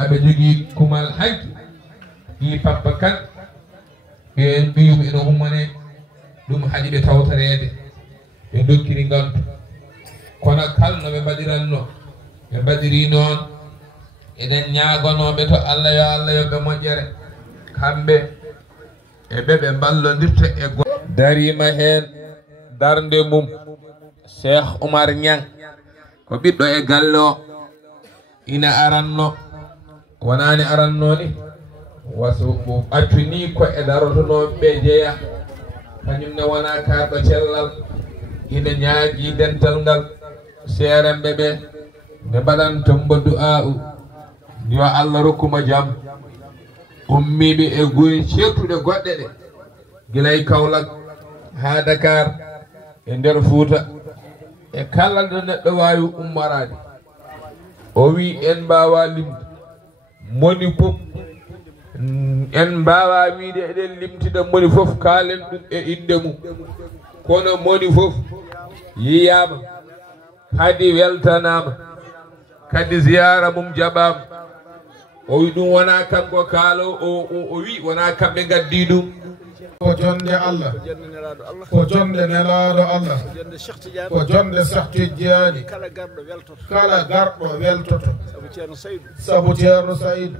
aɓe jogii kumal hanki ɗi pappa kan ɓen ɓiyum eno ummane ɗum haɗi ɓe tawtoreede ɓe dokkiri ngantu kono kala no ɓe mbaɗiranno ɓe mbaɗiri noon eɗen ñaaganoɓe to Allah yo Allah yoɓe moƴƴere kamɓe e ɓe ɓe mballondirta e go darima heen darnde mum Cheikh Oumar Niang ko ɓiɗɗo e galle o ina aranno wonani aranno ni waso accuni ko e darotonoɓe ɓe jeeya kañumne wona karɗo cellal ina ñaagui dental ngal seeremɓe ɓe ɓe mbaɗantombo du'a yo Allah rokkuma jaam ummiɓe e guri certuɗe goɗɗe ɗe guilay Kaolack ha Dakar e nder Fouta e kala ɗo neɗɗo wawi ummarade o wi en mbawa limde moni fof en mbawa wiide eɗen limtida moni fof kaalen ɗum e inde mum kono moni fof yiyama kadi weltanama kadi ziyara mum jaɓama o wi ɗum wona kanko kaalo o wi wona kamɓe gaddi ɗum ko jonde Allah ko jonde nelaɗo Allah ko jonde Cheikh Tidiane kala garɗo weltoto sabu ceerno Saydou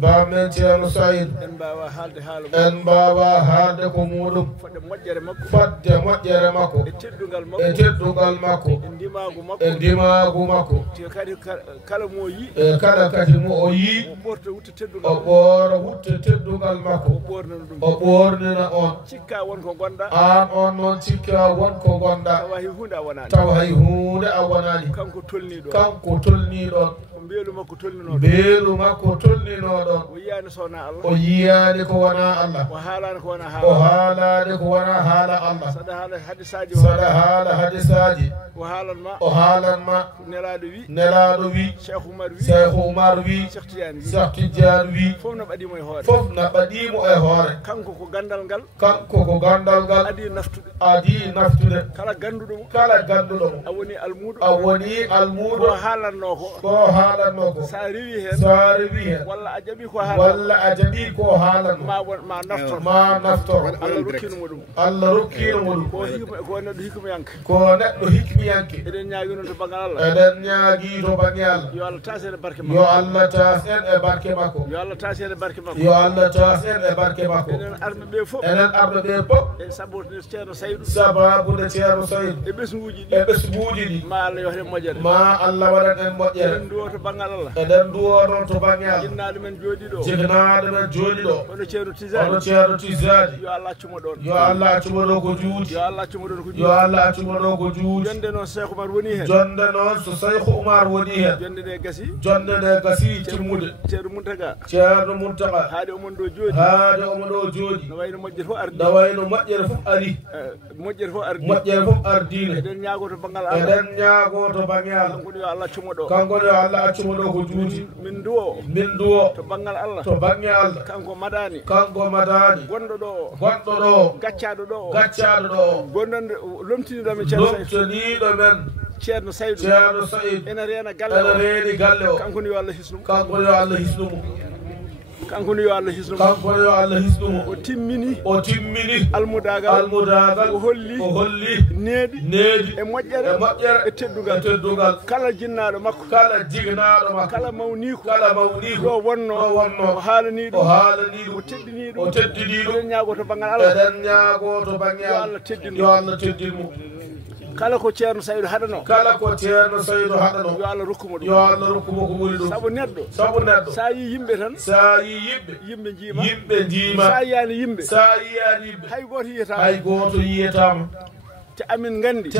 bamen ceerno Saydou en mbawa haalde ko muɗum fadde moƴƴere makko e teddugal makko e ndimagu makko e kala kadi mo o yi o ɓoora wutte teddugal makko o ɓornina on an on noon cikka wonko gonɗa taw hay hunde a wonani kanko tolniɗon beelu makko tolninoɗon o yiyani ko wona Allah o haalani ko wona haala Allah saɗa haala hadisaji o haalanma nelaɗo wi Cheikh Oumar wi Cheikh Tidiane wi fof na ɓaɗimo e hoore kanko ko gandal ngal adi naftude kala ganduɗo a woni almuɗo ko haalanno ko sa rewi hen walla a jaɓi ko haalanno ma naftoro Allah rokkinomo ɗum ko neɗɗo hikmiyanke eɗen ñaagui to banggal Allah yo Allah tas en e barke makko enen arɓe ɓe fof sababude ceerno Saydou e ɓesguji ɗi ma Allah yo hen moƴƴere ma Allah waɗan en moƴƴere eɗen duwo to banggal Allah eɗen duwo noon to banggal jinnaɗo men jooɗi ɗo hono ceerno Tijani yo Allah accuma ɗon yo Allah accuma ɗo ko juuti jonde noon Cheikh Oumar woni hen so Cheikh Oumar woni hen jonde nde gasi timmude ceerno Muntaka haade omon ɗo jooɗi no wayno moƴƴere fof ari moƴƴere fof ardine eɗen ñaago to banggal Allah kanko yo Allah accuma ɗo ko juuti min duwo to banggal Allah kanko madani gonɗo ɗo gaccaɗo ɗo gonnande lomtiniɗomen ceerno Saydou ene reena galle o kanko yo Allah hisnumo o timmini almudagal o holli needi e moƴƴere e teddugal kala jinnaɗo makko kala mawniko ɗo wonno o haalaniɗo o teddiniɗo eɗen ñaago to banggal Allah yo Allah teddinmo kala ko ceerno Saydou haɗano yo Allah rokkumo ɗum ko ɓuri ɗum sabu neɗɗo sa yi yimɓe tan yimɓe jiima sa yiyani yimɓe hay goto yiyatama te amin gandi